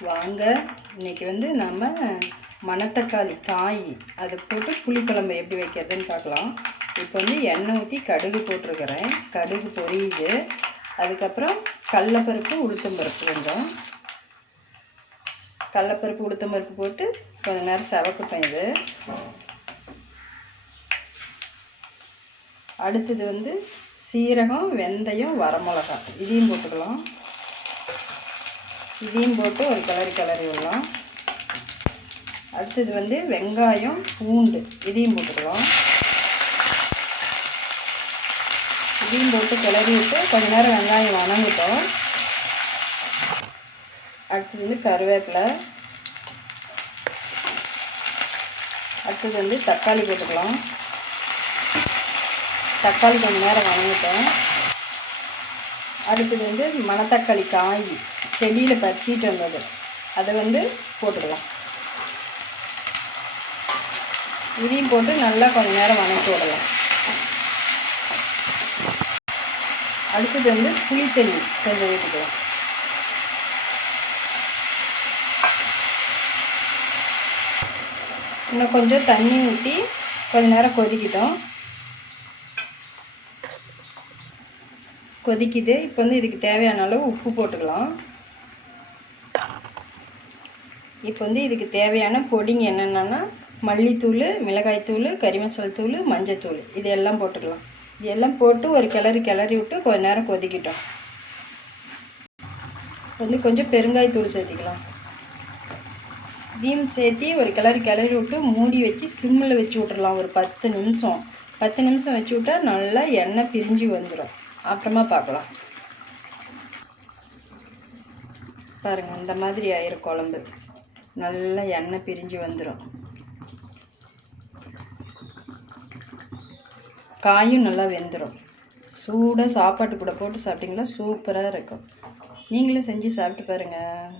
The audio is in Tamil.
வாங்க இன்றைக்கி வந்து நம்ம மணத்தக்காளி காய் அதை போட்டு புளிக்குழம்பு எப்படி வைக்கிறதுன்னு பார்க்கலாம். இப்போ வந்து எண்ணெய் ஊற்றி கடுகு போட்டிருக்கிறேன். கடுகு பொரியுது. அதுக்கப்புறம் கடலப்பருப்பு உளுத்தம்பருப்பு கொஞ்சம் கடலப்பருப்பு உளுத்தம்பருப்பு போட்டு கொஞ்சம் நேரம் செவக்கட்டும். இது அடுத்தது வந்து சீரகம், வெந்தயம், வரமிளகா இதையும் போட்டுக்கலாம். இதையும் போட்டு ஒரு கிளறி விடலாம். அடுத்தது வந்து வெங்காயம், பூண்டு இதையும் போட்டுக்கலாம். இதையும் போட்டு கிளறி விட்டு கொஞ்ச நேரம் வெங்காயம் வணங்கிட்டோம். அடுத்தது வந்து கருவேப்பிலை. அடுத்தது வந்து தக்காளி போட்டுக்கலாம். தக்காளி கொஞ்சம் நேரம் வணங்கிட்டோம். அடுத்தது வந்து மணத்தக்காளி காய் செடியில் பறிச்சிட்டு வந்தது அதை வந்து போட்டுக்கலாம். இதையும் போட்டு நல்லா கொஞ்சம் நேரம் வணக்கி விடலாம். அடுத்தது வந்து புளித்தண்ணி கொஞ்சம் ஊற்றிக்கலாம். இன்னும் கொஞ்சம் தண்ணி ஊற்றி கொஞ்சம் நேரம் கொதிக்கிட்டோம். கொதிக்குது. இப்போ வந்து இதுக்கு தேவையான அளவு உப்பு போட்டுக்கலாம். இப்போ வந்து இதுக்கு தேவையான பொடிங்க என்னென்னா மல்லித்தூள், மிளகாய்த்தூள், கறி மசாலா தூள், மஞ்சத்தூள் இதெல்லாம் போட்டுக்கலாம். இதெல்லாம் போட்டு ஒரு கிளறி விட்டு கொஞ்ச நேரம் கொதிக்கிட்டோம். வந்து கொஞ்சம் பெருங்காயத்தூள் சேர்த்திக்கலாம். இதையும் சேர்த்தி ஒரு கிளறி விட்டு மூடி வச்சு சிம்மில் வச்சு விட்டுறலாம். ஒரு 10 நிமிஷம் வச்சு விட்டா நல்லா எண்ணெய் பிரிஞ்சு வந்துடும். அப்புறமா பார்க்கலாம். பாருங்கள், இந்த மாதிரி ஆயிரும் குழம்பு. நல்லா எண்ணெய் பிரிஞ்சு வந்துடும். காயும் நல்லா வெந்துடும். சூடாக சாப்பாட்டு கூட போட்டு சாப்பிட்டிங்களா சூப்பராக இருக்கும். நீங்களும் செஞ்சு சாப்பிட்டு பாருங்கள்.